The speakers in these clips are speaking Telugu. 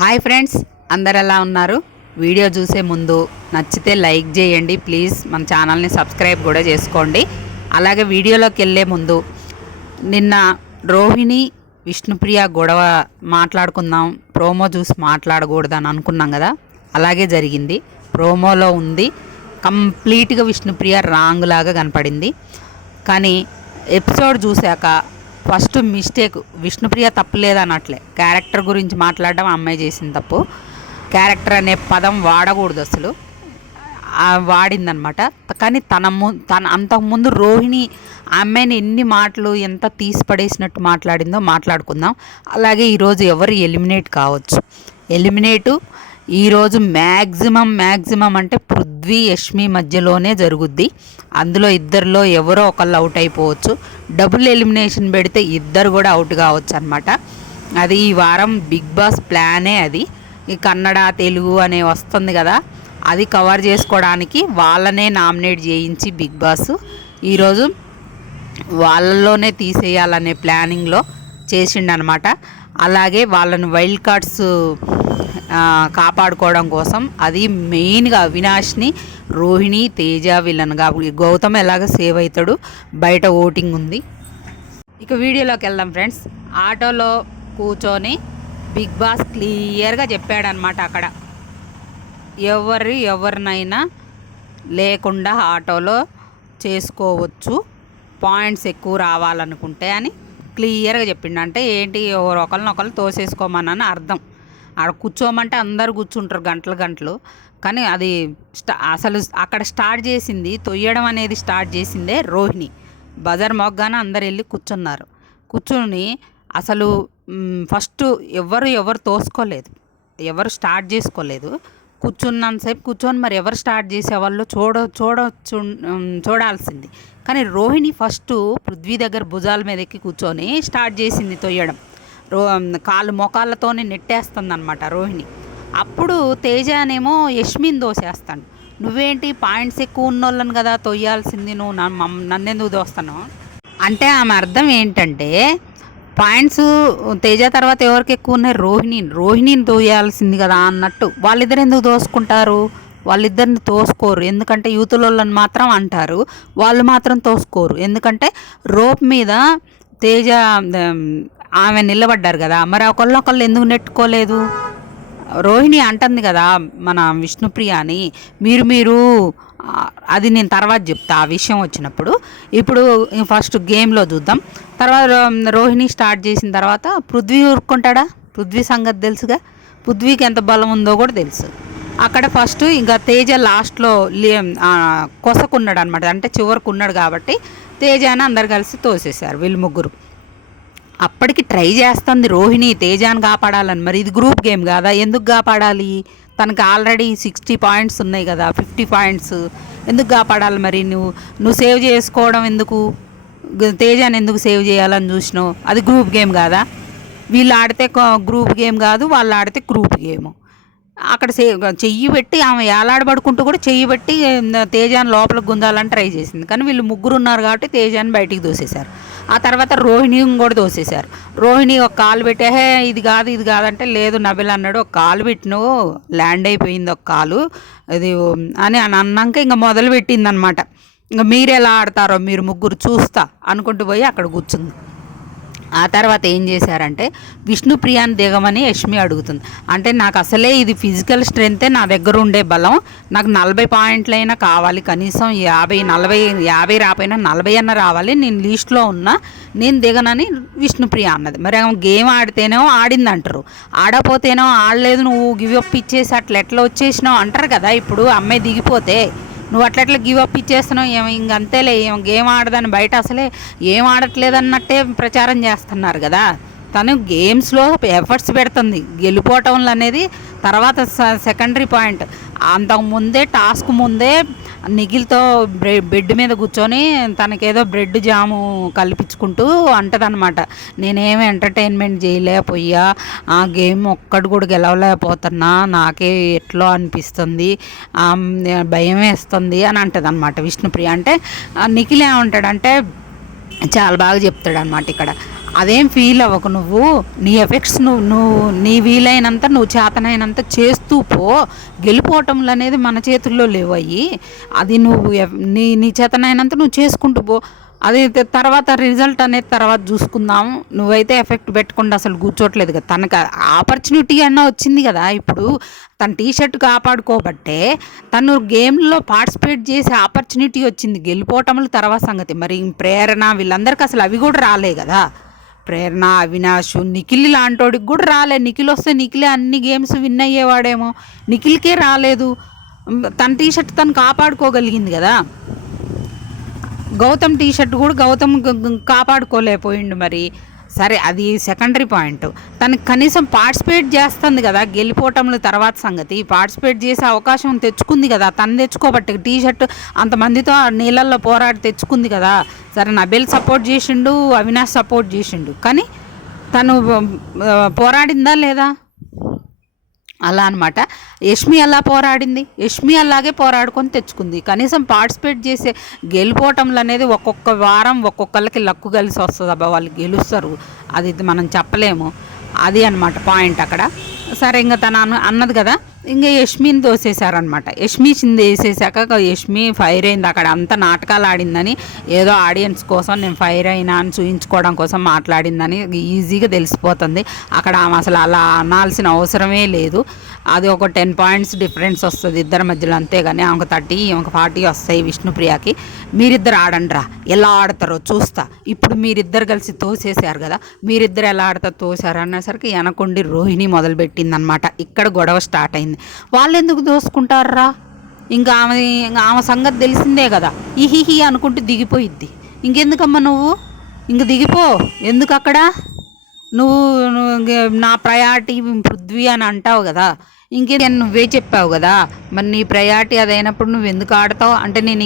హాయ్ ఫ్రెండ్స్, అందరు ఎలా ఉన్నారు? వీడియో చూసే ముందు నచ్చితే లైక్ చేయండి ప్లీజ్. మన ఛానల్ని సబ్స్క్రైబ్ కూడా చేసుకోండి. అలాగే వీడియోలోకి వెళ్ళే ముందు నిన్న రోహిణి విష్ణుప్రియ గొడవ మాట్లాడుకుందాం, ప్రోమో చూసి మాట్లాడకూడదని అనుకున్నాం కదా, అలాగే జరిగింది. ప్రోమోలో ఉంది కంప్లీట్గా విష్ణుప్రియ రాంగ్ లాగా కనపడింది. కానీ ఎపిసోడ్ చూశాక ఫస్ట్ మిస్టేక్ విష్ణుప్రియ తప్పులేదన్నట్లే. క్యారెక్టర్ గురించి మాట్లాడడం అమ్మాయి చేసిన తప్పు. క్యారెక్టర్ అనే పదం వాడకూడదు అసలు, వాడిందనమాట. కానీ తన అంతకుముందు రోహిణి అమ్మాయిని ఎన్ని మాటలు ఎంత తీసి పడేసినట్టు మాట్లాడిందో మాట్లాడుకుందాం. అలాగే ఈరోజు ఎవరు ఎలిమినేట్ కావచ్చు. ఎలిమినేటు ఈరోజు మ్యాక్సిమం అంటే పృథ్వీ యష్మి మధ్యలోనే జరుగుద్ది. అందులో ఇద్దరిలో ఎవరో ఒకళ్ళు అవుట్ అయిపోవచ్చు. డబుల్ ఎలిమినేషన్ పెడితే ఇద్దరు కూడా అవుట్ కావచ్చు అనమాట. అది ఈ వారం బిగ్ బాస్ ప్లానే అది. ఈ కన్నడ తెలుగు అనే వస్తుంది కదా, అది కవర్ చేసుకోవడానికి వాళ్ళనే నామినేట్ చేయించి బిగ్ బాస్ ఈరోజు వాళ్ళలోనే తీసేయాలనే ప్లానింగ్లో చేసిండనమాట. అలాగే వాళ్ళని వైల్డ్ కార్డ్స్ కాపాడుకోవడం కోసం అది మెయిన్గా అవినాష్ని, రోహిణి, తేజ వీళ్ళని కాబట్టి గౌతమ్ ఎలాగ సేవ్ అవుతాడు, బయట ఓటింగ్ ఉంది. ఇక వీడియోలోకి వెళ్దాం ఫ్రెండ్స్. ఆటోలో కూర్చొని బిగ్ బాస్ క్లియర్గా చెప్పాడనమాట. అక్కడ ఎవరినైనా లేకుండా ఆటోలో చేసుకోవచ్చు, పాయింట్స్ ఎక్కువ రావాలనుకుంటే అని క్లియర్గా చెప్పిండు. అంటే ఏంటి, ఒకరినొకరు తోసేసుకోమని అర్థం. ఆడ కూర్చోమంటే అందరు కూర్చుంటారు గంటలు. కానీ అది అసలు అక్కడ స్టార్ట్ చేసింది, తొయ్యడం అనేది స్టార్ట్ చేసిందే రోహిణి. బజార్ మొగ్గానే అందరు వెళ్ళి కూర్చుని అసలు ఫస్ట్ ఎవరు తోసుకోలేదు, ఎవరు స్టార్ట్ చేసుకోలేదు. కూర్చున్నంతసేపు కూర్చొని మరి ఎవరు స్టార్ట్ చేసేవాళ్ళు చూడాల్సింది. కానీ రోహిణి ఫస్ట్ పృథ్వీ దగ్గర భుజాల మీద ఎక్కి కూర్చొని స్టార్ట్ చేసింది తొయ్యడం. కాళ్ళు మొకాళ్ళతోనే నెట్టేస్తుంది అనమాట రోహిణి. అప్పుడు తేజనేమో యష్మిని దోసేస్తాడు. నువ్వేంటి పాయింట్స్ ఎక్కువ ఉన్నోళ్ళని కదా తొయ్యాల్సింది, నువ్వు నన్నెందుకు దోస్తాను అంటే ఆమె అర్థం ఏంటంటే, పాయింట్స్ తేజ తర్వాత ఎవరికి ఎక్కువ ఉన్నాయి, రోహిణిని తోయాల్సింది కదా అన్నట్టు. వాళ్ళిద్దరు ఎందుకు దోసుకుంటారు? వాళ్ళిద్దరిని తోసుకోరు. ఎందుకంటే యూతులోళ్ళని మాత్రం అంటారు, వాళ్ళు మాత్రం తోసుకోరు. ఎందుకంటే రోప్ మీద తేజ ఆమె నిలబడ్డారు కదా, మరి ఒకళ్ళు ఎందుకు నెట్టుకోలేదు? రోహిణి అంటుంది కదా మన విష్ణుప్రియ అని, మీరు అది నేను తర్వాత చెప్తా ఆ విషయం వచ్చినప్పుడు. ఇప్పుడు ఫస్ట్ గేమ్లో చూద్దాం. తర్వాత రోహిణి స్టార్ట్ చేసిన తర్వాత పృథ్వీ ఊరుకుంటాడా? పృథ్వీ సంగతి తెలుసుగా, పృథ్వీకి ఎంత బలం ఉందో కూడా తెలుసు. అక్కడ ఫస్ట్ ఇంకా తేజ లాస్ట్లో కొసకున్నాడు అనమాట, అంటే చివరికి ఉన్నాడు కాబట్టి తేజాని అందరు కలిసి తోసేశారు వీళ్ళు ముగ్గురు. అప్పటికి ట్రై చేస్తుంది రోహిణి తేజాన్ని కాపాడాలని. మరి ఇది గ్రూప్ గేమ్ కాదా, ఎందుకు కాపాడాలి? తనకు ఆల్రెడీ 60 పాయింట్స్ ఉన్నాయి కదా, 50 పాయింట్స్ ఎందుకు కాపాడాలి? మరి నువ్వు సేవ్ చేసుకోవడం ఎందుకు? తేజాన్ని ఎందుకు సేవ్ చేయాలని చూసినావు? అది గ్రూప్ గేమ్ కాదా? వీళ్ళు ఆడితే గ్రూప్ గేమ్ కాదు, వాళ్ళు ఆడితే గ్రూప్ గేము. అక్కడ చెయ్యి పెట్టి ఆమె ఏలాడబడుకుంటూ కూడా చెయ్యి పెట్టి తేజాన్ని లోపలికి గుందాలని ట్రై చేసింది. కానీ వీళ్ళు ముగ్గురు ఉన్నారు కాబట్టి తేజాన్ని బయటికి దోసేశారు. ఆ తర్వాత రోహిణిని కూడా దోసేశారు. రోహిణి ఒక కాలు పెట్టే ఇది కాదంటే, లేదు నబిల్ అన్నాడు, ఒక కాలు పెట్టిను ల్యాండ్ అయిపోయింది ఒక కాలు ఇది అని అన్నాక ఇంకా మొదలు పెట్టింది అనమాట. ఇంకా మీరు ఎలా ఆడతారో మీరు ముగ్గురు చూస్తా అనుకుంటూ పోయి అక్కడ కూర్చుంది. ఆ తర్వాత ఏం చేశారంటే, విష్ణుప్రియాని దిగమని యష్మి అడుగుతుంది. అంటే నాకు అసలే ఇది ఫిజికల్ స్ట్రెంతే నా దగ్గర ఉండే బలం, నాకు 40 పాయింట్లైనా కావాలి, కనీసం 50 రాపోయినా 40 అన్న రావాలి, నేను లీస్ట్లో ఉన్నా, నేను దిగనని విష్ణుప్రియ అన్నది. మరి గేమ్ ఆడితేనేమో ఆడింది అంటారు, ఆడపోతేనో ఆడలేదు, నువ్వు గివ్ అప్ ఇచ్చేసి అట్లా ఎట్లా వచ్చేసినావు అంటారు కదా. ఇప్పుడు అమ్మాయి దిగిపోతే నువ్వు అట్లా గివ్ అప్ ఇచ్చేస్తున్నావు, ఇంకంతేలే గేమ్ ఆడదని బయట అసలే ఏం ఆడట్లేదన్నట్టే ప్రచారం చేస్తున్నారు కదా. తను గేమ్స్లో ఎఫర్ట్స్ పెడుతుంది, గెలిపోవటం అనేది తర్వాత సెకండరీ పాయింట్. అంతకుముందే టాస్క్ ముందే నిఖిల్తో బెడ్ మీద కూర్చొని తనకేదో బ్రెడ్ జాము కల్పించుకుంటూ అంటదనమాట, నేనేమి ఎంటర్టైన్మెంట్ చేయలేకపోయా, ఆ గేమ్ ఒక్కడు కూడా గెలవలేకపోతున్నా, నాకే ఎట్లో అనిపిస్తుంది, భయం వేస్తుంది అని అంటదనమాట విష్ణుప్రియ. అంటే నిఖిల్ ఏమంటాడంటే చాలా బాగా చెప్తాడు అనమాట ఇక్కడ. అదేం ఫీల్ అవ్వకు నువ్వు. నీ ఎఫెక్ట్స్ నువ్వు నీ వీలైనంత నువ్వు చేతనైనంత చేస్తూ పో. గెలిపోవటంలు అనేది మన చేతుల్లో లేవు అయ్యి. అది నువ్వు నీ నీ చేతనైనంత నువ్వు చేసుకుంటూ పో. అది తర్వాత రిజల్ట్ అనేది తర్వాత చూసుకుందాం. నువ్వైతే ఎఫెక్ట్ పెట్టకుండా అసలు కూర్చోట్లేదు కదా. తనకు ఆపర్చునిటీ అన్న వచ్చింది కదా. ఇప్పుడు తన టీషర్ట్ కాపాడుకోబట్టే తను గేమ్లో పార్టిసిపేట్ చేసే ఆపర్చునిటీ వచ్చింది. గెలిపోవటంలో తర్వాత సంగతి. మరి ప్రేరణ వీళ్ళందరికీ అసలు అవి కూడా రాలే కదా. ప్రేరణ, అవినాష్, నిఖిల్ లాంటోడికి కూడా రాలే. నిఖిల్ వస్తే నిఖిలే అన్ని గేమ్స్ విన్ అయ్యేవాడేమో. నిఖిల్కే రాలేదు. తన టీషర్ట్ తను కాపాడుకోగలిగింది కదా. గౌతమ్ టీషర్ట్ కూడా గౌతమ్ కాపాడుకోలేకపోయిండు. మరి సరే, అది సెకండరీ పాయింట్. తనకి కనీసం పార్టిసిపేట్ చేస్తుంది కదా. గెలిపోవటంలో తర్వాత సంగతి. పార్టిసిపేట్ చేసే అవకాశం తెచ్చుకుంది కదా. తను తెచ్చుకోబట్టి టీషర్ట్ అంతమందితో నీళ్ళల్లో పోరాడి తెచ్చుకుంది కదా. సరే, నబేల్ సపోర్ట్ చేసిండు, అవినాష్ సపోర్ట్ చేసిండు, కానీ తను పోరాడిందా లేదా? అలా అనమాట. యష్మి అలా పోరాడింది. యష్మి అలాగే పోరాడుకొని తెచ్చుకుంది. కనీసం పార్టిసిపేట్ చేసే గెలిపోవటంలో అనేది ఒక్కొక్క వారం ఒక్కొక్కరికి లక్కు కలిసి వస్తుంది. అబ్బా వాళ్ళు గెలుస్తారు, అది మనం చెప్పలేము. అది అనమాట పాయింట్ అక్కడ. సరే, ఇంకా తను అన్నది కదా. ఇంకా యష్మిని దోసేశారనమాట. యష్మి చింది వేసేసాక యష్మి ఫైర్ అయింది. అక్కడ అంత నాటకాలు ఆడిందని, ఏదో ఆడియన్స్ కోసం నేను ఫైర్ అయినా అని చూయించుకోవడం కోసం మాట్లాడిందని ఈజీగా తెలిసిపోతుంది. అక్కడ ఆమె అసలు అలా అనాల్సిన అవసరమే లేదు. అది ఒక 10 పాయింట్స్ డిఫరెన్స్ వస్తుంది ఇద్దరి మధ్యలో, అంతేగాని ఆమెకు 30 ఆమెకు 40 వస్తాయి విష్ణుప్రియకి. మీరిద్దరు ఆడండి రా, ఎలా ఆడతారో చూస్తా. ఇప్పుడు మీరిద్దరు కలిసి తోసేసారు కదా, మీరిద్దరు ఎలా ఆడతారో తోసారు అనేసరికి వెనకుండి రోహిణి మొదలుపెట్టింది అనమాట. ఇక్కడ గొడవ స్టార్ట్ అయింది. వాళ్ళు ఎందుకు దోసుకుంటారా? ఇంకా ఆమె సంగతి తెలిసిందే కదా. ఇహిహి అనుకుంటూ దిగిపోయిద్ది. ఇంకెందుకమ్మా నువ్వు ఇంక దిగిపో. ఎందుకు అక్కడ నువ్వు నా ప్రయారిటీ పృథ్వీ అని అంటావు కదా. ఇంకే నువ్వే చెప్పావు కదా. మరి నీ ప్రయారిటీ అదైనప్పుడు నువ్వు ఎందుకు ఆడతావు అంటే, నేను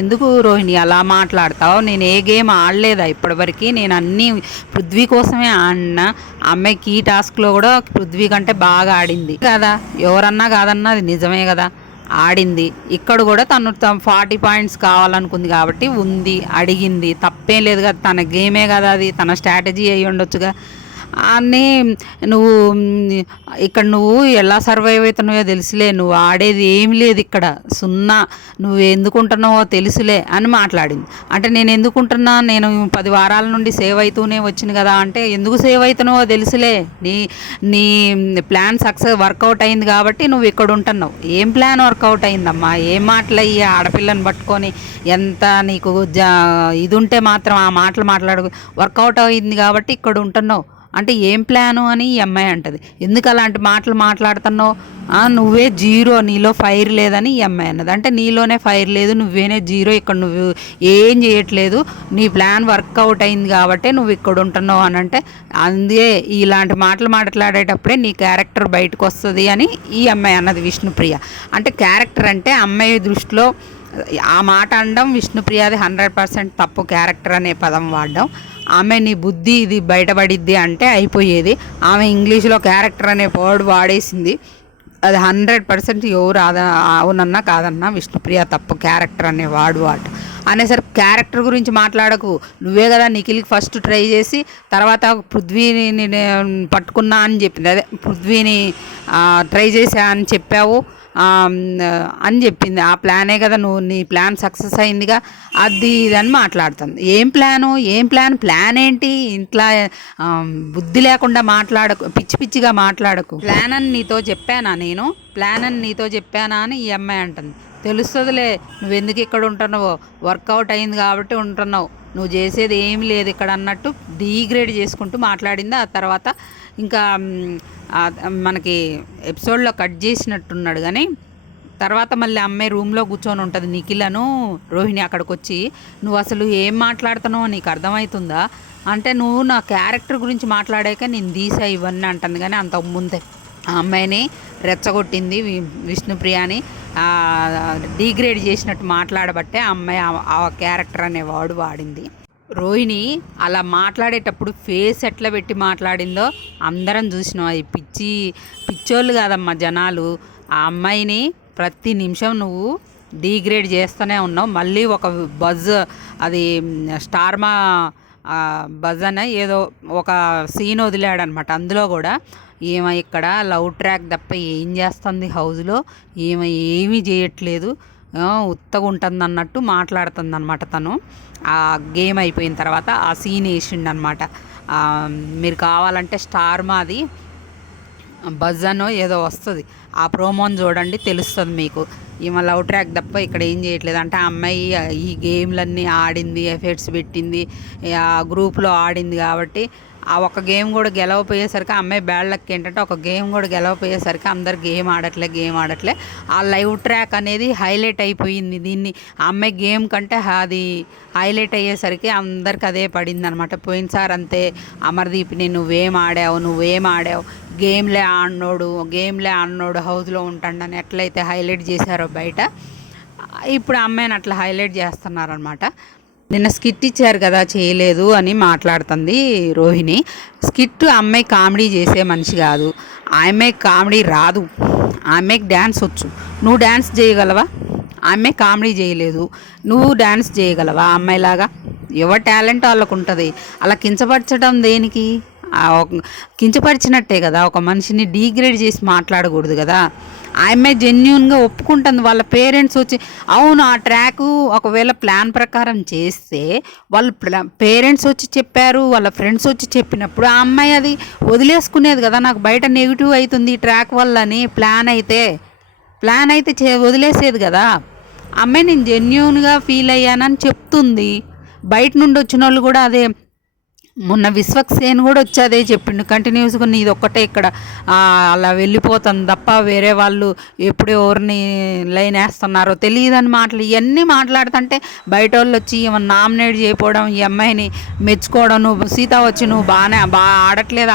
ఎందుకు రోహిణి అలా మాట్లాడతావు? నేను ఏ గేమ్ ఆడలేదా ఇప్పటివరకు? నేను అన్నీ పృథ్వీ కోసమే ఆడినా. అమ్మాయికి ఈ టాస్క్లో కూడా పృథ్వీ కంటే బాగా ఆడింది కదా. ఎవరన్నా కాదన్నా అది నిజమే కదా, ఆడింది. ఇక్కడ కూడా తను 40 పాయింట్స్ కావాలనుకుంది కాబట్టి ఉంది, అడిగింది. తప్పేం లేదు కదా, తన గేమే కదా అది, తన స్ట్రాటజీ అయ్యి ఉండొచ్చుగా. అని నువ్వు ఇక్కడ నువ్వు ఎలా సర్వైవ్ అవుతున్నావో తెలుసులే. నువ్వు ఆడేది ఏమి లేదు ఇక్కడ, సున్నా. నువ్వు ఎందుకుంటున్నావో తెలుసులే అని మాట్లాడింది. అంటే నేను ఎందుకుంటున్నా, నేను 10 వారాల నుండి సేవ్ అవుతూనే వచ్చింది కదా. అంటే ఎందుకు సేవ్ అవుతున్నావో తెలుసులే. నీ ప్లాన్ సక్సెస్ వర్కౌట్ అయింది కాబట్టి నువ్వు ఇక్కడ ఉంటున్నావు. ఏం ప్లాన్ వర్కౌట్ అయిందమ్మా? ఏం మాటలు అయ్యి ఆడపిల్లని పట్టుకొని ఎంత నీకు ఇది ఉంటే మాత్రం ఆ మాటలు మాట్లాడు. వర్కౌట్ అయింది కాబట్టి ఇక్కడ ఉంటున్నావు అంటే ఏం ప్లాను అని ఈ అమ్మాయి అంటది. ఎందుకు అలాంటి మాటలు మాట్లాడుతున్నావు? నువ్వే జీరో, నీలో ఫైర్ లేదని ఈ అమ్మాయి అన్నది. అంటే నీలోనే ఫైర్ లేదు, నువ్వేనే జీరో, ఇక్కడ నువ్వు ఏం చేయట్లేదు, నీ ప్లాన్ వర్కౌట్ అయింది కాబట్టి నువ్వు ఇక్కడ ఉంటున్నావు అని అంటే, అందే ఇలాంటి మాటలు మాట్లాడేటప్పుడే నీ క్యారెక్టర్ బయటకు వస్తుంది అని ఈ అమ్మాయి అన్నది విష్ణుప్రియ. అంటే క్యారెక్టర్ అంటే అమ్మాయి దృష్టిలో ఆ మాట అనడం విష్ణుప్రియది 100% తప్పు. క్యారెక్టర్ అనే పదం వాడడం. ఆమె నీ బుద్ధి ఇది బయటపడిద్ది అంటే అయిపోయేది. ఆమె ఇంగ్లీష్లో క్యారెక్టర్ అనే వర్డ్ వాడేసింది. అది 100% ఎవరు అవునన్నా కాదన్నా విష్ణుప్రియ తప్పు క్యారెక్టర్ అనే వాడు అనేసరికి క్యారెక్టర్ గురించి మాట్లాడకు. నువ్వే కదా నిఖిల్కి ఫస్ట్ ట్రై చేసి తర్వాత పృథ్వీని పట్టుకున్నా అని చెప్పింది. అదే పృథ్వీని ట్రై చేసా అని చెప్పావు అని చెప్పింది. ఆ ప్లానే కదా, నువ్వు నీ ప్లాన్ సక్సెస్ అయిందిగా, అది అని మాట్లాడుతుంది. ఏం ప్లాన్ ఏంటి? ఇంట్లో బుద్ధి లేకుండా మాట్లాడకు, పిచ్చి పిచ్చిగా మాట్లాడకు. ప్లాన్ అని నీతో చెప్పానా అని ఈ అమ్మాయి అంటుంది. తెలుస్తుందిలే నువ్వు ఎందుకు ఇక్కడ ఉంటున్నావో, వర్కౌట్ అయింది కాబట్టి ఉంటున్నావు, నువ్వు చేసేది ఏమి లేదు ఇక్కడ అన్నట్టు డీగ్రేడ్ చేసుకుంటూ మాట్లాడింది. ఆ తర్వాత ఇంకా మనకి ఎపిసోడ్లో కట్ చేసినట్టున్నాడు. కానీ తర్వాత మళ్ళీ అమ్మాయి రూమ్లో కూర్చొని ఉంటుంది. నిఖిలను రోహిణి అక్కడికి వచ్చి, నువ్వు అసలు ఏం మాట్లాడుతున్నావో నీకు అర్థమవుతుందా అంటే, నువ్వు నా క్యారెక్టర్ గురించి మాట్లాడాక నేను తీసా ఇవన్నీ అంటుంది. కానీ అంత ముందే ఆ అమ్మాయిని రెచ్చగొట్టింది విష్ణుప్రియని డీగ్రేడ్ చేసినట్టు మాట్లాడబట్టే ఆ అమ్మాయి ఆ క్యారెక్టర్ అనే వాడు వాడింది. రోహిణి అలా మాట్లాడేటప్పుడు ఫేస్ ఎట్లా పెట్టి మాట్లాడిందో అందరం చూసినాం. అది పిచ్చోళ్ళు కాదమ్మా జనాలు. ఆ అమ్మాయిని ప్రతి నిమిషం నువ్వు డీగ్రేడ్ చేస్తూనే ఉన్నావు. మళ్ళీ ఒక బజ్ అది స్టార్మా భజన ఏదో ఒక సీన్ వదిలాడనమాట. అందులో కూడా ఈమె ఇక్కడ లవ్ ట్రాక్ తప్ప ఏం చేస్తుంది హౌస్లో, ఈమె ఏమీ చేయట్లేదు, ఉత్తగా ఉంటుంది అన్నట్టు మాట్లాడుతుంది అనమాట తను. ఆ గేమ్ అయిపోయిన తర్వాత ఆ సీన్ వేసిండనమాట. మీరు కావాలంటే స్టార్ మాది బజనో ఏదో వస్తుంది, ఆ ప్రోమోని చూడండి తెలుస్తుంది మీకు. ఈమె లవ్ ట్రాక్ తప్ప ఇక్కడ ఏం చేయట్లేదు అంటే ఆ అమ్మాయి ఈ గేమ్లన్నీ ఆడింది, ఎఫెక్ట్స్ పెట్టింది, ఆ గ్రూప్లో ఆడింది కాబట్టి ఆ ఒక గేమ్ కూడా గెలవపోయేసరికి ఆ అమ్మాయి బ్యాడ్ లక్ ఏంటంటే ఒక గేమ్ కూడా గెలవపోయేసరికి అందరు గేమ్ ఆడట్లే ఆ లైవ్ ట్రాక్ అనేది హైలైట్ అయిపోయింది. దీన్ని ఆ అమ్మాయి గేమ్ కంటే అది హైలైట్ అయ్యేసరికి అందరికి అదే పడింది అనమాట. పోయినసారి అంతే అమర్దీప్ని నువ్వేం ఆడావు గేమ్లే ఆడినోడు హౌస్లో ఉంటాడని ఎట్లయితే హైలైట్ చేశారో బయట, ఇప్పుడు అమ్మాయిని అట్లా హైలైట్ చేస్తున్నారనమాట. నిన్న స్కిట్ ఇచ్చారు కదా చేయలేదు అని మాట్లాడుతుంది రోహిణి. స్కిట్ అమ్మాయి కామెడీ చేసే మనిషి కాదు, ఆ అమ్మాయి కామెడీ రాదు, ఆ అమ్మాయికి డ్యాన్స్ వచ్చు. నువ్వు డ్యాన్స్ చేయగలవా? ఆ అమ్మాయి కామెడీ చేయలేదు, నువ్వు డ్యాన్స్ చేయగలవా ఆ అమ్మాయిలాగా? ఎవరి టాలెంట్ వాళ్ళకు ఉంటుంది. అలా కించపరచడం దేనికి? కించపరిచినట్టే కదా, ఒక మనిషిని డీగ్రేడ్ చేసి మాట్లాడకూడదు కదా. ఆ అమ్మాయి జెన్యున్గా ఒప్పుకుంటుంది. వాళ్ళ పేరెంట్స్ వచ్చి అవును ఆ ట్రాకు ఒకవేళ ప్లాన్ ప్రకారం చేస్తే వాళ్ళు పేరెంట్స్ వచ్చి చెప్పారు, వాళ్ళ ఫ్రెండ్స్ వచ్చి చెప్పినప్పుడు ఆ అమ్మాయి అది వదిలేసుకునేది కదా. నాకు బయట నెగిటివ్ అవుతుంది ఈ ట్రాక్ వల్ల అని ప్లాన్ అయితే వదిలేసేది కదా. అమ్మాయి నేను జెన్యున్గా ఫీల్ అయ్యానని చెప్తుంది. బయట నుండి వచ్చిన వాళ్ళు కూడా అదే, మొన్న విశ్వక్సేన్ కూడా వచ్చి అదే చెప్పిండు కంటిన్యూస్గా, నీది ఒక్కటే ఇక్కడ అలా వెళ్ళిపోతుంది తప్ప వేరే వాళ్ళు ఎప్పుడు ఎవరిని లైన్ వేస్తున్నారో తెలియదని ఇవన్నీ మాట్లాడుతుంటే బయట వాళ్ళు వచ్చి ఏమన్నా నామినేట్ చేయకపోవడం, ఈ అమ్మాయిని మెచ్చుకోవడం, నువ్వు సీత వచ్చి నువ్వు బాగా ఆడట్లేదు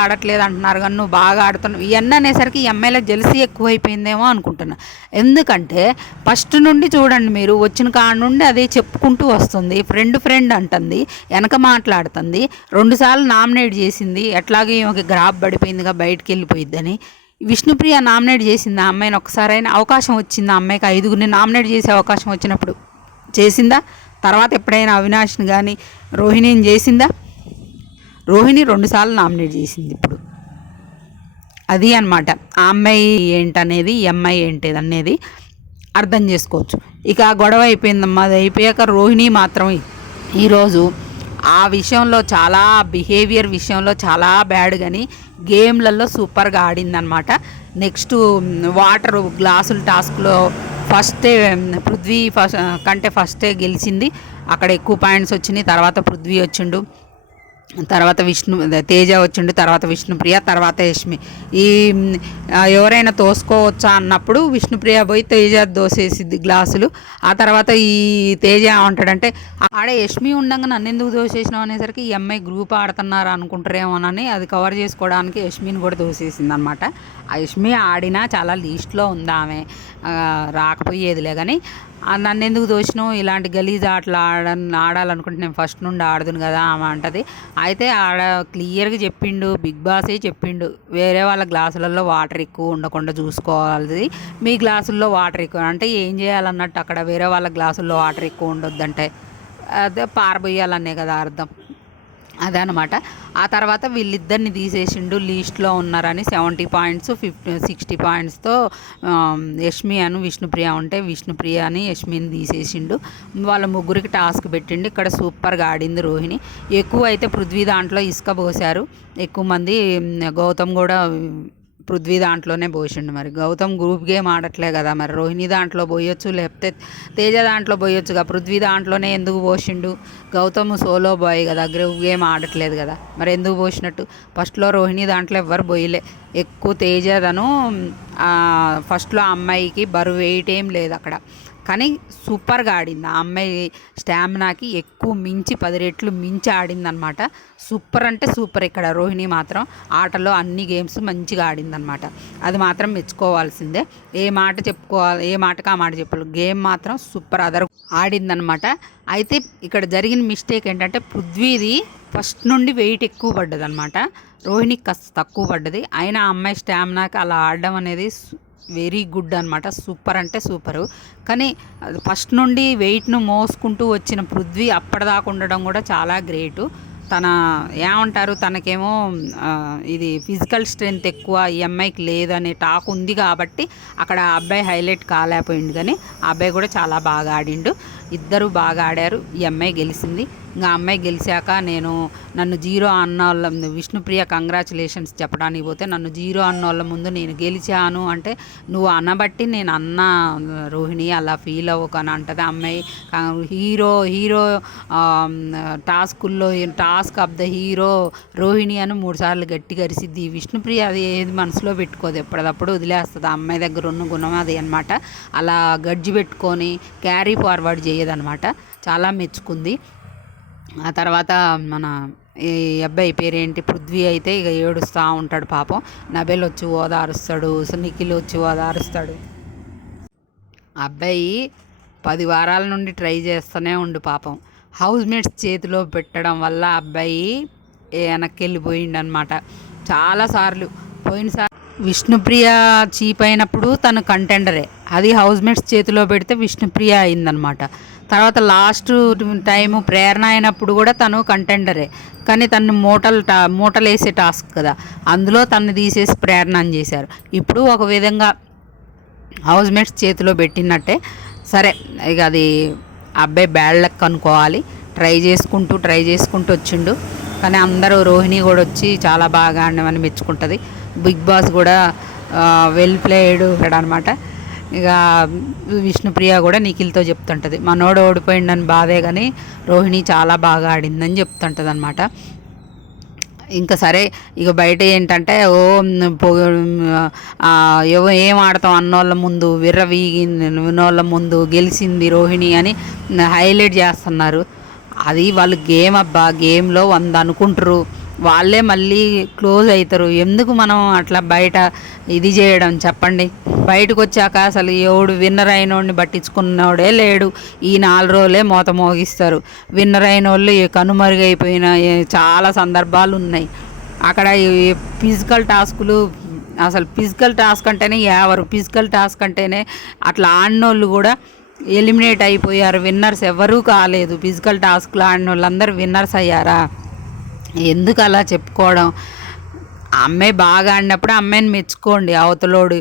అంటున్నారు కానీ నువ్వు బాగా ఆడుతున్నావు, ఇవన్నీ అనేసరికి ఈ అమ్మాయిలో జెలసీ ఎక్కువైపోయిందేమో అనుకుంటున్నా. ఎందుకంటే ఫస్ట్ నుండి చూడండి మీరు, వచ్చిన కాడ నుండి అదే చెప్పుకుంటూ వస్తుంది. ఫ్రెండ్ అంటుంది, వెనక మాట్లాడుతుంది, 2 సార్లు నామినేట్ చేసింది, ఎట్లాగే ఒక గ్రాప్ పడిపోయిందిగా బయటికి వెళ్ళిపోయిద్దని. విష్ణుప్రియ నామినేట్ చేసింది ఆ అమ్మాయిని, ఒకసారైనా అవకాశం వచ్చింది ఆ అమ్మాయికి 5గురిని నామినేట్ చేసే అవకాశం వచ్చినప్పుడు చేసిందా? తర్వాత ఎప్పుడైనా అవినాష్ని కానీ రోహిణిని చేసిందా? రోహిణి 2 సార్లు నామినేట్ చేసింది. ఇప్పుడు అది అనమాట ఆ అమ్మాయి ఏంటనేది, ఈ అమ్మాయి ఏంటిది అనేది అర్థం చేసుకోవచ్చు. ఇక గొడవ అయిపోయిందమ్మా, అది అయిపోయాక రోహిణి మాత్రం ఈరోజు ఆ విషయంలో చాలా బిహేవియర్ విషయంలో చాలా బ్యాడ్, కానీ గేమ్లలో సూపర్గా ఆడిందనమాట. నెక్స్ట్ వాటర్ గ్లాసుల టాస్క్లో పృథ్వీ ఫస్టే గెలిచింది. అక్కడ ఎక్కువ పాయింట్స్ వచ్చినాయి. తర్వాత పృథ్వీ వచ్చిండు, తర్వాత తేజ వచ్చిండు, తర్వాత విష్ణుప్రియ, తర్వాత యష్మి. ఈ ఎవరైనా తోసుకోవచ్చా అన్నప్పుడు విష్ణుప్రియ పోయి తేజ దోసేసిద్ది గ్లాసులు. ఆ తర్వాత ఈ తేజ ఏమంటాడంటే ఆడ యష్మి ఉండగా నన్ను ఎందుకు దోసేసినావు అనేసరికి ఈ అమ్మాయి గ్రూప్ ఆడుతున్నారు అనుకుంటారేమోనని అది కవర్ చేసుకోవడానికి యష్మిని కూడా దోసేసింది అనమాట. ఆ యష్మి ఆడినా చాలా లీస్ట్లో ఉంది, ఆమె రాకపోయేదిలే. కానీ నన్ను ఎందుకు దోషినావు, ఇలాంటి గలీజ్ ఆటలు ఆడాలనుకుంటే నేను ఫస్ట్ నుండి ఆడుదును కదా ఆమె అంటది. అయితే ఆడ క్లియర్గా చెప్పిండు, బిగ్ బాసే చెప్పిండు, వేరే వాళ్ళ గ్లాసులలో వాటర్ ఎక్కువ ఉండకుండా చూసుకోవాలి, మీ గ్లాసుల్లో వాటర్ ఎక్కువ అంటే ఏం చేయాలన్నట్టు. అక్కడ వేరే వాళ్ళ గ్లాసుల్లో వాటర్ ఎక్కువ ఉండొద్దంటే అదే పారబోయాలనే కదా అర్థం, అదనమాట. ఆ తర్వాత వీళ్ళిద్దరిని తీసేసిండు, లీస్ట్లో ఉన్నారని 70 పాయింట్స్ 60 పాయింట్స్తో యష్మి అని విష్ణుప్రియ ఉంటే విష్ణుప్రియ అని యష్మిని తీసేసిండు. వాళ్ళ ముగ్గురికి టాస్క్ పెట్టిండు. ఇక్కడ సూపర్గా ఆడింది రోహిణి. ఎక్కువ అయితే పృథ్వీ దాంట్లో ఇసుక పోసారు ఎక్కువ మంది. గౌతమ్ కూడా పృథ్వీ దాంట్లోనే పోసిండు. మరి గౌతమ్ గ్రూప్ గేమ్ ఆడట్లే కదా, మరి రోహిణి దాంట్లో పోయొచ్చు, లేకపోతే తేజ దాంట్లో పోయొచ్చుగా. పృథ్వీ దాంట్లోనే ఎందుకు పోసిండు? గౌతమ్ సోలో బాయ్ కదా, గ్రూప్ గేమ్ ఆడట్లేదు కదా, మరి ఎందుకు పోసినట్టు? ఫస్ట్లో రోహిణి దాంట్లో ఎవ్వరు పోయలే, ఎక్కువ తేజదను ఫస్ట్లో అమ్మాయికి బరువు వెయిట్ ఏం లేదు అక్కడ, కానీ సూపర్గా ఆడింది ఆ అమ్మాయి. స్టామినాకి ఎక్కువ మించి 10 రెట్లు మించి ఆడిందనమాట. సూపర్ అంటే సూపర్. ఇక్కడ రోహిణి మాత్రం ఆటలో అన్ని గేమ్స్ మంచిగా ఆడిందనమాట. అది మాత్రం మెచ్చుకోవాల్సిందే. ఏ మాటకు ఆ మాట చెప్పాలి. గేమ్ మాత్రం సూపర్ ఆడిందనమాట. అయితే ఇక్కడ జరిగిన మిస్టేక్ ఏంటంటే పృథ్వీది ఫస్ట్ నుండి వెయిట్ ఎక్కువ పడ్డది అనమాట, రోహిణికి కాస్త తక్కువ పడ్డది. అయినా ఆ అమ్మాయి స్టామినాకి అలా ఆడడం అనేది వెరీ గుడ్ అనమాట. సూపర్ అంటే సూపరు. కానీ ఫస్ట్ నుండి వెయిట్ను మోసుకుంటూ వచ్చిన పృథ్వీ అప్పటిదాకా ఉండడం కూడా చాలా గ్రేటు. తన ఏమంటారు తనకేమో ఇది ఫిజికల్ స్ట్రెంగ్త్ ఎక్కువ, ఈ అమ్మాయికి లేదనే టాక్ ఉంది కాబట్టి అక్కడ ఆ అబ్బాయి హైలైట్ కాలేకపోయిండు. కానీ ఆ అబ్బాయి కూడా చాలా బాగా ఆడిండు, ఇద్దరు బాగా ఆడారు. ఈ అమ్మాయి గెలిచింది. ఇంకా అమ్మాయి గెలిచాక నన్ను జీరో అన్న వాళ్ళ విష్ణుప్రియ కంగ్రాచులేషన్స్ చెప్పడానికి పోతే, నన్ను జీరో అన్న వాళ్ళ ముందు నేను గెలిచాను అంటే నువ్వు అనబట్టి నేను అన్న రోహిణి అలా ఫీల్ అవ్వకని అంటది అమ్మాయి. Hero task of the hero Rohini అని 3 సార్లు గట్టిగా అరిసిద్ది. విష్ణుప్రియ అది ఏది మనసులో పెట్టుకోదు, ఎప్పటికప్పుడు వదిలేస్తుంది. ఆ అమ్మాయి దగ్గర ఉన్న గుణం అది అనమాట. అలా గడ్జి పెట్టుకొని క్యారీ ఫార్వర్డ్ చేయదనమాట. చాలా మెచ్చుకుంది. ఆ తర్వాత మన ఈ అబ్బాయి పేరేంటి పృథ్వీ అయితే ఇక ఏడుస్తూ ఉంటాడు పాపం. నబెల్ వచ్చి ఓదారుస్తాడు, నిఖిల్ వచ్చి ఓదారుస్తాడు. అబ్బాయి 10 వారాల నుండి ట్రై చేస్తూనే ఉండు పాపం. హౌస్ మేట్స్ చేతిలో పెట్టడం వల్ల అబ్బాయి వెనక్కి వెళ్ళిపోయిండనమాట చాలాసార్లు. పోయినసారి విష్ణుప్రియ చీప్ అయినప్పుడు తను కంటెండరే, అది హౌస్ మేట్స్ చేతిలో పెడితే విష్ణుప్రియ అయిందనమాట. తర్వాత లాస్ట్ టైము ప్రేరణ అయినప్పుడు కూడా తను కంటెండరే, కానీ తను మూటలు వేసే టాస్క్ కదా, అందులో తను తీసేసి ప్రేరణని చేశారు. ఇప్పుడు ఒక విధంగా హౌస్ మేట్స్ చేతిలో పెట్టినట్టే. సరే ఇక అది అబ్బాయి బ్యాడ్ లక్ అనుకోవాలి. ట్రై చేసుకుంటూ వచ్చిండు. కానీ అందరూ రోహిణి కూడా వచ్చి చాలా బాగా ఆడినవని మెచ్చుకుంటుంది. బిగ్ బాస్ కూడా వెల్ ప్లేడ్ అనమాట. ఇక విష్ణుప్రియ కూడా నిఖిల్తో చెప్తుంటుంది మనోడు ఓడిపోయిండని బాధే కానీ రోహిణి చాలా బాగా ఆడిందని చెప్తుంటుంది అనమాట. ఇంకా సరే ఇక బయట ఏంటంటే ఏం ఆడతాం అన్నోళ్ళ ముందు విన్నోళ్ళ ముందు గెలిచింది రోహిణి అని హైలైట్ చేస్తున్నారు. అది వాళ్ళు గేమ్ అబ్బా, గేమ్లో 100 అనుకుంటారు, వాళ్ళే మళ్ళీ క్లోజ్ అవుతారు. ఎందుకు మనం అట్లా బయట ఇది చేయడం చెప్పండి. బయటకు వచ్చాక అసలు ఎవడు విన్నర్ అయినోడిని పట్టించుకున్నోడే లేడు. ఈ 4 రోజులే మోత మోగిస్తారు. విన్నర్ అయిన వాళ్ళు కనుమరుగైపోయిన చాలా సందర్భాలు ఉన్నాయి. అక్కడ ఫిజికల్ టాస్కులు, అసలు ఫిజికల్ టాస్క్ అంటేనే ఫిజికల్ టాస్క్ అంటేనే అట్లా ఆడినోళ్ళు కూడా ఎలిమినేట్ అయిపోయారు. విన్నర్స్ ఎవరూ కాలేదు. ఫిజికల్ టాస్క్లు ఆడిన వాళ్ళందరూ విన్నర్స్ అయ్యారా? ఎందుకు అలా చెప్పుకోవడం? అమ్మాయి బాగా ఆడినప్పుడు అమ్మాయిని మెచ్చుకోండి. అవతలోడు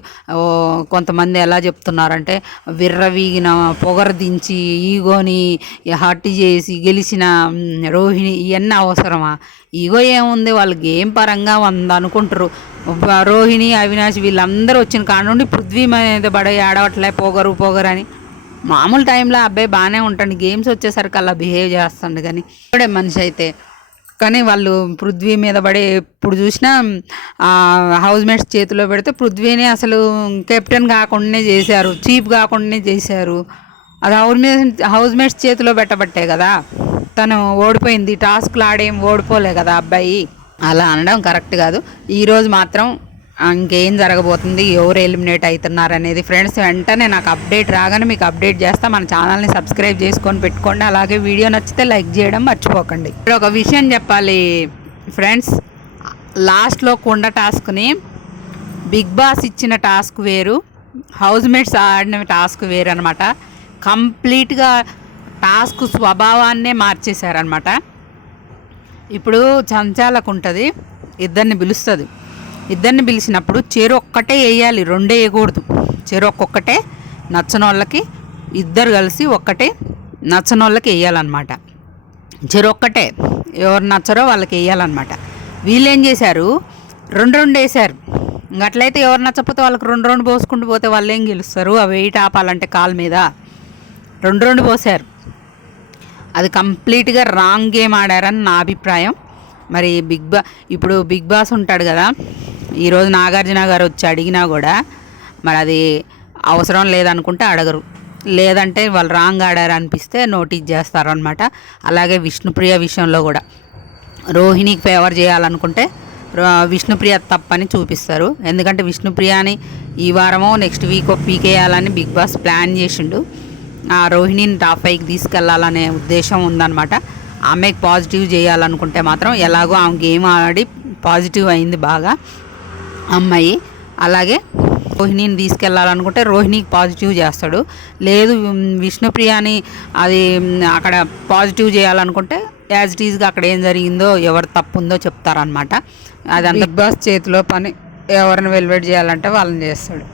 కొంతమంది ఎలా చెప్తున్నారంటే విర్రవీగిన పొగరు దించి ఈగోని హర్ట్ చేసి గెలిచిన రోహిణి, ఇవన్నీ అవసరమా? ఈగో ఏముంది, వాళ్ళు గేమ్ పరంగా 100 అనుకుంటారు. రోహిణి, అవినాష్ వీళ్ళందరూ వచ్చిన కాడ నుండి పృథ్వీ మీద పడే ఆడవట్లే పొగరు అని. మామూలు టైంలో అబ్బాయి బాగానే ఉంటాడు, గేమ్స్ వచ్చేసరికి అలా బిహేవ్ చేస్తాడు. కానీ ఇప్పుడే మనిషి అయితే కానీ వాళ్ళు పృథ్వీ మీద పడే ఎప్పుడు చూసినా హౌస్ మేట్స్ చేతిలో పెడితే పృథ్వీని అసలు కెప్టెన్ కాకుండానే చేశారు, చీఫ్ కాకుండానే చేశారు. అది హౌస్ మేట్స్ చేతిలో పెట్టబట్టే కదా తను ఓడిపోయింది. టాస్క్లు ఆడేం ఓడిపోలే కదా అబ్బాయి. అలా అనడం కరెక్ట్ కాదు. ఈరోజు మాత్రం ఇంకేం జరగబోతుంది, ఎవరు ఎలిమినేట్ అవుతున్నారు అనేది ఫ్రెండ్స్ వెంటనే నాకు అప్డేట్ రాగానే మీకు అప్డేట్ చేస్తా. మన ఛానల్ని సబ్స్క్రైబ్ చేసుకొని పెట్టుకోండి. అలాగే వీడియో నచ్చితే లైక్ చేయడం మర్చిపోకండి. ఇప్పుడు ఒక విషయం చెప్పాలి ఫ్రెండ్స్, లాస్ట్లో కుండ టాస్క్ని బిగ్ బాస్ ఇచ్చిన టాస్క్ వేరు, హౌస్ మేట్స్ ఆడిన టాస్క్ వేరు అనమాట. కంప్లీట్గా టాస్క్ స్వభావాన్నే మార్చేశారనమాట. ఇప్పుడు చంచాలకు ఉంటుంది, ఇద్దరిని పిలుస్తుంది. ఇద్దరిని పిలిచినప్పుడు చెరు ఒక్కటే వేయాలి, 2 వేయకూడదు. చెరు ఒక్కొక్కటే నచ్చని వాళ్ళకి, ఇద్దరు కలిసి ఒక్కటే నచ్చని వాళ్ళకి వేయాలన్నమాట. చెరు ఒక్కటే ఎవరు నచ్చరో వాళ్ళకి వేయాలన్నమాట. వీళ్ళు ఏం చేశారు, 2 వేశారు. అట్లయితే ఎవరు నచ్చకపోతే వాళ్ళకి 2 పోసుకుంటూ పోతే వాళ్ళు ఏం గెలుస్తారు? ఆ వెయిట్ ఆపాలంటే కాలు మీద 2 పోసారు. అది కంప్లీట్గా రాంగ్ గేమ్ ఆడారని నా అభిప్రాయం. మరి ఇప్పుడు బిగ్ బాస్ ఉంటాడు కదా, ఈరోజు నాగార్జున గారు వచ్చి అడిగినా కూడా మరి అది అవసరం లేదనుకుంటే అడగరు, లేదంటే వాళ్ళు రాంగ్ ఆడారు అనిపిస్తే నోటీస్ చేస్తారు అనమాట. అలాగే విష్ణుప్రియ విషయంలో కూడా రోహిణికి ఫేవర్ చేయాలనుకుంటే విష్ణుప్రియ తప్పని చూపిస్తారు. ఎందుకంటే విష్ణుప్రియని ఈ వారమో నెక్స్ట్ వీక్ పీకేయాలని బిగ్ బాస్ ప్లాన్ చేసిండు. ఆ రోహిణిని టాప్ 5కి తీసుకెళ్లాలనే ఉద్దేశం ఉందన్నమాట. ఆమెకు పాజిటివ్ చేయాలనుకుంటే మాత్రం ఎలాగో ఆమె గేమ్ ఆడి పాజిటివ్ అయింది బాగా అమ్మాయి. అలాగే రోహిణిని తీసుకెళ్ళాలనుకుంటే రోహిణికి పాజిటివ్ చేస్తాడు. లేదు విష్ణుప్రియని అది అక్కడ పాజిటివ్ చేయాలనుకుంటే యాజ్ ఇట్ ఈజ్గా అక్కడ ఏం జరిగిందో ఎవరు తప్పు ఉందో చెప్తారనమాట. అదంతా బిగ్ బాస్ చేతిలో పని, ఎవరిని వెలివేట్ చేయాలంటే వాళ్ళని చేస్తాడు.